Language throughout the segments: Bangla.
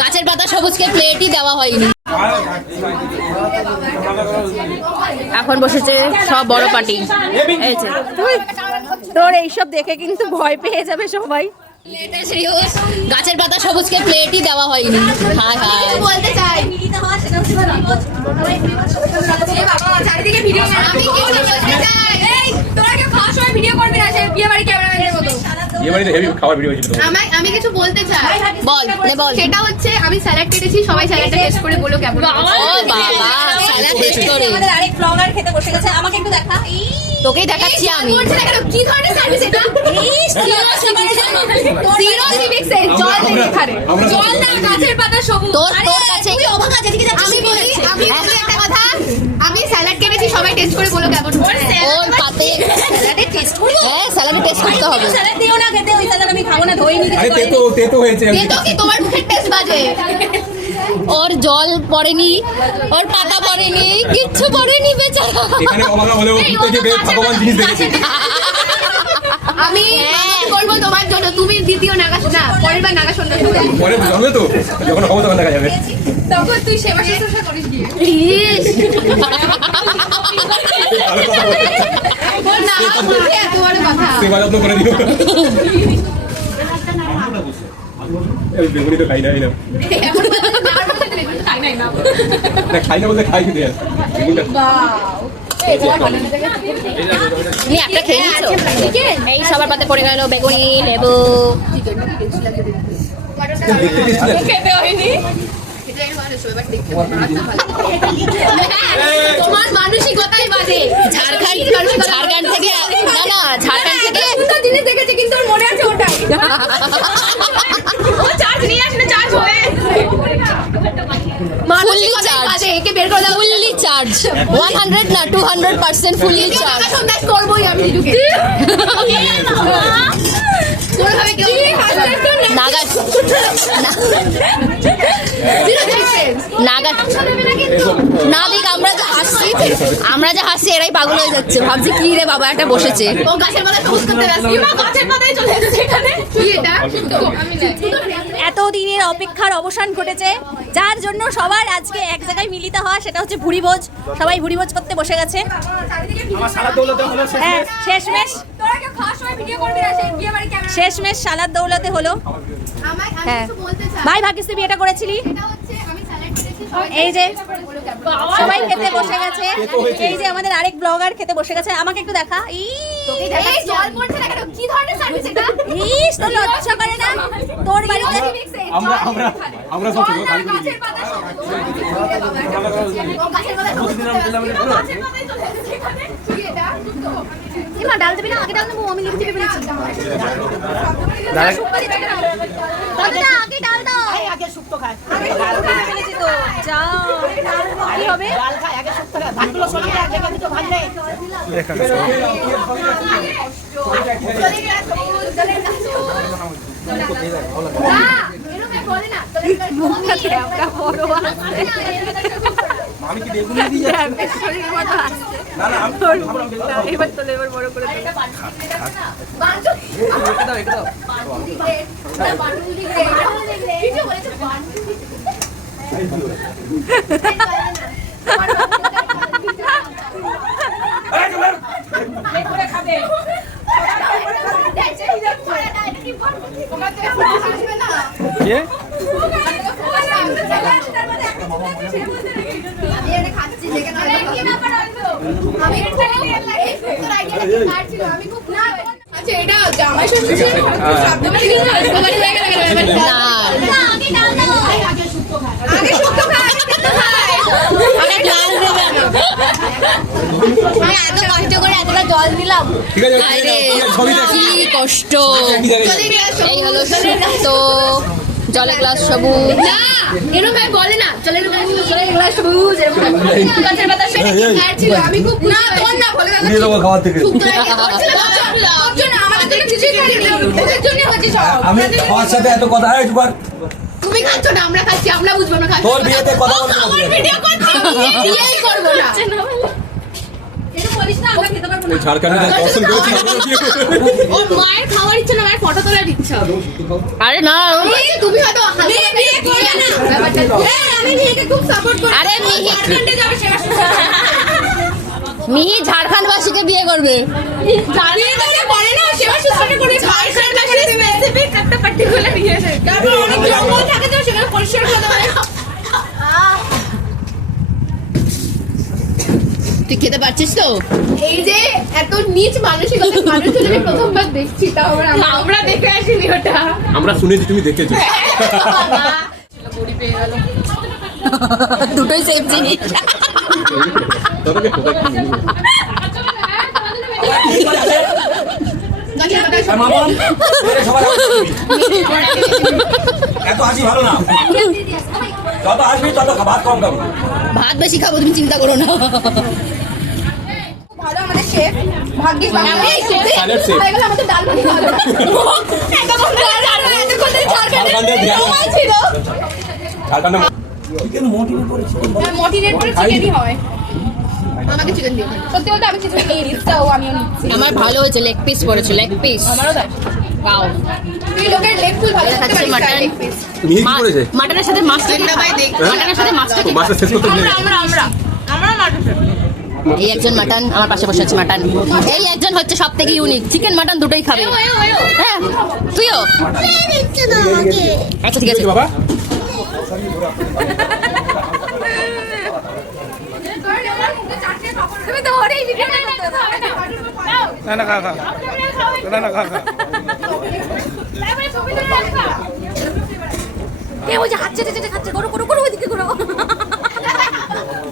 গাছের পাতা সবুজকে প্লেটই দেওয়া হয়নি। এখন বসেছে সব বড় পার্টি। তোর এইসব দেখে কিন্তু ভয় পেয়ে যাবে সবাই। গাছের পাতা সবুজকে প্লেটই দেওয়া হয়নি। হায় হায় বলতে চাই চারিদিকে ভিডিও আমি কিছু বলতে চাই। বল। সেটা হচ্ছে আমি স্যালাড কেটেছি, সবাই স্যালাডটা টেস্ট করে বলো কেমন। ও বাবা, স্যালাড টেস্ট করে আমাদের আরেক ব্লগার খেতে বসে গেছে, আমাকে একটু দেখা। তোকেই দেখাচ্ছি আমি। কি ধরনের সার্ভিস এটা? Zero civic sense. জল নেই এখানে, জল না, গাছের পাতা সবুজ। তোর কাছে আমি বলি একটা কথা, আমি স্যালাড কেটেছি, সবাই টেস্ট করে বলো কেমন। ওর পাতে স্যালাডে টেস্ট করব। হ্যাঁ, স্যালাডে টেস্ট করতে হবে। স্যালাড দিও না খেতে, ওই স্যালাড আমি খাবো না, ধোইনি কিছু। আরে তেতো হয়েছে। তো কি তোমার মুখের টেস্ট বাজে? ওর জল পড়েনি, ওর পাতা পড়েনি, কিচ্ছু পড়েনি বেচারা। এখানে অবাক হলেও থেকে ভগবান জিনিস দেখেছি। আমি করবো তোমার জন্য, তুমি দ্বিতীয় নাগা না, পরের বার নাগা সন্ধ্যা পরে বুঝবে তো, যখন হবো তখন দেখা যাবে। তখন তুই সেবা শুশ্রূষা করিস গিয়ে। না বলতে এত বড় কথা। সেবা যত্ন করে দিও। এই বেগুনি তো খাই না। খাই না বলতে খাই কিন্তু একটা খেয়ে নিচ্ছ। এই সবার পাতে পড়ে গেল বেগুনি, লেবু। খেতে হয়নি। তোমার মানসিকতাই বাজে। ঝাড়খণ্ড থেকে না, ঝাড়খণ্ড থেকে সুন্দর জিনিস দেখেছি, কিন্তু ওর মনে আছে ওটাই। ও চার্জ নিয়ে আসলে চার্জ হবে। মানসিকতাই বাজে, একে বের করে দাও। ফুললি চার্জ 100 না 200% ফুললি চার্জ। সন্দেশ করবোই আমি ঢুকে। কোনোভাবে কেউ নাগা না দেখ, আমরা যা হাসছি এরাই পাগল হয়ে যাচ্ছে, ভাবছি কি রে বাবা একটা বসেছে। ও গাছের পাতা সবুজ করতে ব্যস্ত। গাছের পাতায় চলে এসেছে এখানে। কি এটা? এত দিনের অপেক্ষার অবসান ঘটেছে, যার জন্য সবার আজকে এক জায়গায় মিলিত হওয়া, সেটা হচ্ছে ভুরিভোজ। সবাই ভুরিভোজ করতে বসে গেছে। হ্যাঁ, শেষমেশ সালাদ দৌলতে হলো। হ্যাঁ ভাই, ভাগ্যিস তুই বিয়েটা করেছিলি। এই যে সবাই খেতে বসে গেছে, এই যে আমাদের আরেক ব্লগার খেতে বসে গেছে, আমাকে একটু দেখা। কি ধরনের সার্ভিস এটা? ইস, তো লজ্জা করে না তোর বাড়িতে? আমরা সব গাছের পাতা সবুজ। এমা ডাল দিবি না? আগে ডাল দেবো, আমি লিখে দিবি বলেছি। আগে ডাল দাও। আগে শুক্তো খায়। আগে ফেলেছি তো। যাও, কি হবে? ডাল খায় আগে শুক্তো খায়। ভাতগুলো সরিয়ে এক জায়গায় দিতে ভাজলে। মুখটাতে একটা বড় আছে। আমি কি বেগুনি দিয়ে যাচ্ছি? শরীর মতো আসছে। না না, এবার তোলে, এবার বড় করে তোলে। এটা দাও। আচ্ছা, এটা জামাই ষষ্ঠী ছিল। আগে শুক্তো খায়। এত কষ্ট করে এতটা জল দিলাম, ঠিক আছে, কি কষ্ট। এই হলো শুক্তো, জলের গ্লাস সবুজ। না, এরকম বলে না। জলের গ্লাস সবুজ। গাছের পাতা ছিল। আমি খুব না, তোর না বলে না। দিয়ে দেবো খাওয়ার থেকে। আমি খাওয়ার সাথে এত কথা একবার। তুমি খাচ্ছ না, আমরা খাচ্ছি, আমরা বুঝবো না। তোর বিয়েতে কথা বলবো না। ভিডিও করছি, বিয়েই করবো না। এটা বলিস না আমরা খেতে পারবো না। ঝাড়খণ্ডে দর্শন করেছি ও মায়ের খাওয়ার ইচ্ছা না, মায়ের ফটো তোলার ইচ্ছা। আরে না তুমি হয়তো বিয়ে করবে না। হ্যাঁ, আমি বিয়েকে খুব সাপোর্ট করি। আরে মিহি ঝাড়খণ্ডে যাবে সেবা মিহি ঝাড়খণ্ডবাসীকে বিয়ে করবে। ঝাড়খণ্ডে করে না, সেবা শুশ্রূষা করে। ঝাড়খণ্ডে স্পেসিফিক একটা পার্টিকুলার ইয়ে আছে। তারপর অনেক জঙ্গল থাকে তো সেখানে পরিষ্কার করতে পারে। তুই খেতে পারছিস তো? এই যে এত নিচ মানসিকতার মানুষজন আমি প্রথমবার দেখছি, তাও আমরা দেখে আসিনি ওটা। আমরা শুনেছি তুমি দেখেছো দুটোই সেম জিনিস। তোকে কোথায় কি মামন সবার এত হাসি ভালো না, যত হাসবি তত ভাত কম খাবি। ভাত বেশি খাবো, তুমি চিন্তা করো না। ভালো আমাদের শেফ, ভাগ্যিস বানাবে শেফ। Salad chef। হয়ে গেল আমাদের ডাল ভাত খাওয়া যাবে। এতক্ষণ ধরে ঝাড়খণ্ডে ঝাড়খণ্ডে সময় ছিল। ঝাড়খণ্ডে চিকেন মোটিভেট করেছি মোটিভেট করে চিকেনই হয়। আমাকে চিকেন দিও। সত্যি বলতে আমি চিকেন নিয়ে নিচ্ছাও, আমিও নিচ্ছি। আমার ভালো হয়েছে, লেগ পিস পড়েছে, লেগ পিস। আমারও তাই। পাও তুই লোকের লেগ ফুল ভালো খাচ্ছে খাচ্ছে মাটন। Leg piece. মিহি কি করেছে মাটনের সাথে মাছটা কি খায়? মাটনের সাথে মাছটা কি মাছটা শেষ করতে নেই আমরা মাটন। এই একজন মাটন, আমার পাশে বসে আছে মাটন। এই একজন হচ্ছে সব থেকে ইউনিক, চিকেন মাটন দুটোই খাবে। হ্যাঁ তুইও? আচ্ছা ঠিক আছে বাবা তুমি তো ওরেই ভিডিও করতে দাও। না না খা খা না না খা খা তারপরে ছবি তুলে রাখবা। কে ওই যে হাত চেটে চেটে খাচ্ছে, করো করো করো ওইদিকে করো।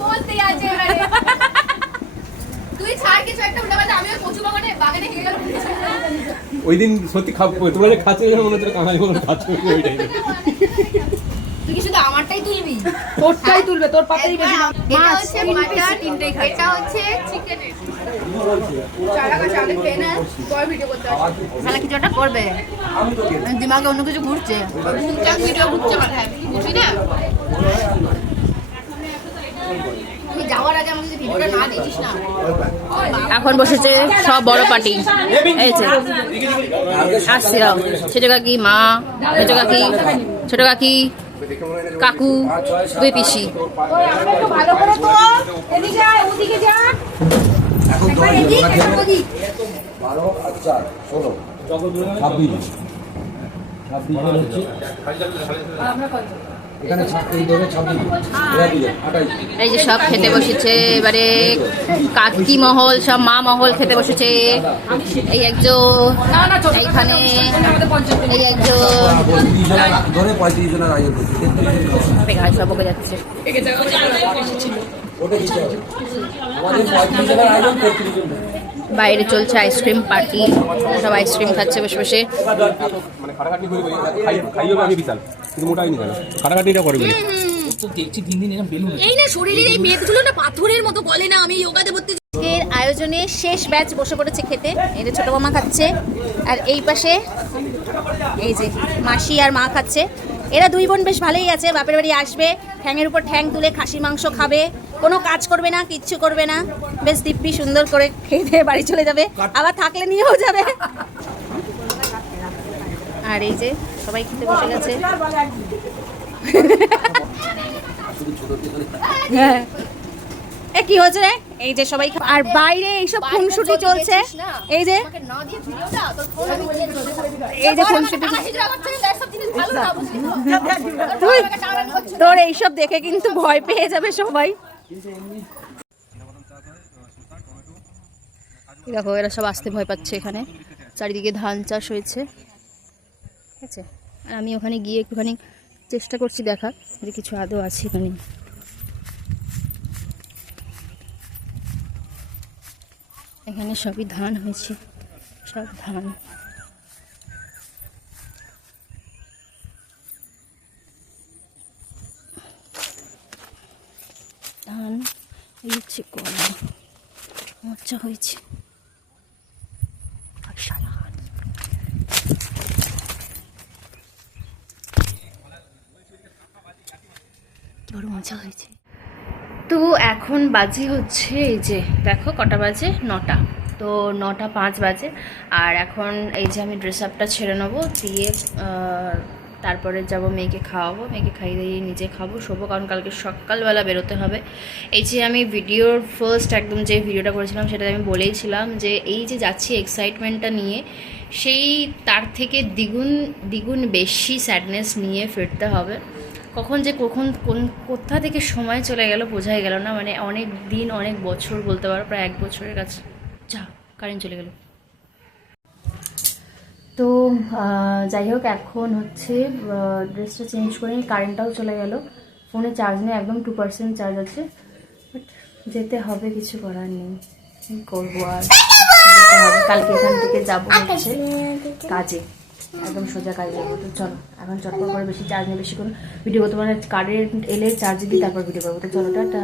বলতেই আছে এবারে। তুই ছাড় কিছু একটা উল্টা পাল্টা, আমি ওই কচু বাগানে হেগে গেল। ওই দিন সত্যি তোমরা যে খাচ্ছে মনে হচ্ছে কাঙালি বলে খাচ্ছে ওই টাইমে তুই কি শুধু আমারটাই তুলবি? তোরটাই তুলবে, তোর পাতেই বেশি না। এটা হচ্ছে মাটন, এটা হচ্ছে চিকেনের। চারা কাছে আগে খেয়ে না, পরে ভিডিও করতে আসবে। তাহলে কিছু একটা করবে, দিমাগে অন্য কিছু ঘুরছে। টুকটাক ভিডিও ঘুরছে মাথায়, বুঝি না? তুই যাওয়ার আগে আমাকে ভিডিওটা না দিছিস না। এখন বসেছে সব বড় পার্টি, এই যে আসছিলাম ছোট কাকি, মা, ছোট কাকি, ছোট কাকি, কাকু, দুই পিসি। ভালো করে তো এদিকে আয়, ওদিকে যা। এখন একবার এদিক, একবার ওদিক। 12 আর 4 16 26 জন হচ্ছে এখানে 26 ধরে 26 এরা দিয়ে 28 এই যে সব খেতে বসেছে, এবারে কাকি মহল, সব মা মহল খেতে বসেছে। এই একজন, এইখানে এই একজন, 32 জন ধরে 35 জনের আয়োজন করছে 33 জন সব বকে যাচ্ছে। ওটা দিতে হবে আমাদের 35 জনের আয়োজন 33 জন বাইরে চলছে আইসক্রিম পার্টি, সব আইসক্রিম খাচ্ছে বসে বসে। মানে খাটাখাটি করে খাইও আমি বিশাল কিন্তু মোটাই নি কেন খাটাখাটিটা করে বলি এই না শরীরের এই মেদগুলো না পাথরের মতো গলে না। আমি যোগা দেবতে এর আয়োজনে শেষ ব্যাচ বসে পড়েছে খেতে। এই যে ছোট মামা খাচ্ছে, আর এই পাশে এই যে মাসি আর মা খাচ্ছে। এরা দুই বোন বেশ ভালোই আছে, বাপের বাড়ি আসবে, ঠ্যাঙের উপর ঠ্যাং তুলে খাসির মাংস খাবে, কোনো কাজ করবে না, কিচ্ছু করবে না, বেশ দিব্যি সুন্দর করে খেয়ে দিয়ে বাড়ি চলে যাবে, আবার থাকলে নিয়েও যাবে। আর এই যে সবাই খেতে বসে গেছে। হ্যাঁ এ কি হচ্ছে রে? এই যে সবাই আর বাইরে এইসব খুনসুটি চলছে। এই যে এই যে খুনসুটি, তোর এইসব দেখে কিন্তু ভয় পেয়ে যাবে সবাই। দেখো এরা সব আসতে ভয় পাচ্ছে, এখানে চারিদিকে ধান চাষ হয়েছে, ঠিক আছে। আর আমি ওখানে গিয়ে একটুখানি চেষ্টা করছি দেখার যে কিছু আদৌ আছে এখানে। এখানে সবই ধান হয়েছে, সব ধান। ধান হয়েছে, কলা মোচা হয়েছে, বড় মজা হয়েছে। তো তো এখন বাজে হচ্ছে এই যে দেখো কটা বাজে 9টা, তো 9:05 বাজে। আর এখন এই যে আমি ড্রেস আপটা ছেড়ে নেবো, দিয়ে তারপরে যাব মেয়েকে খাওয়াবো, মেয়েকে খাইয়ে দিয়ে নিজে খাবো, শোবো, কারণ কালকে সকালবেলা বেরোতে হবে। এই যে আমি ভিডিওর ফার্স্ট একদম যে ভিডিওটা করেছিলাম সেটাতে আমি বলেইছিলাম যে এই যে যাচ্ছি এক্সাইটমেন্টটা নিয়ে, সেই তার থেকে দ্বিগুণ বেশি স্যাডনেস নিয়ে ফিরতে হবে। কখন যে কোথা থেকে সময় চলে গেল বোঝাই গেল না, মানে অনেক দিন অনেক বছর বলতে পারো, প্রায় 1 বছরের কাছে। যা কারেন্ট চলে গেল। তো যাই হোক, এখন হচ্ছে ড্রেসটা চেঞ্জ করে কারেন্টটাও চলে গেল, ফোনে চার্জ নেই, একদম 2% চার্জ আছে, বাট যেতে হবে, কিছু করার নেই, কী করবো আর, যেতে হবে। কালকে এখান থেকে যাবো হচ্ছে কাজে, একদম সোজা কাজে যাবো। তো চলো এখন চটপট করে, বেশি চার্জ নেই, বেশি কোনো ভিডিও করতে পারে, কারেন্ট এলে চার্জ দিই তারপর ভিডিও করবো। তো চলো টাটা।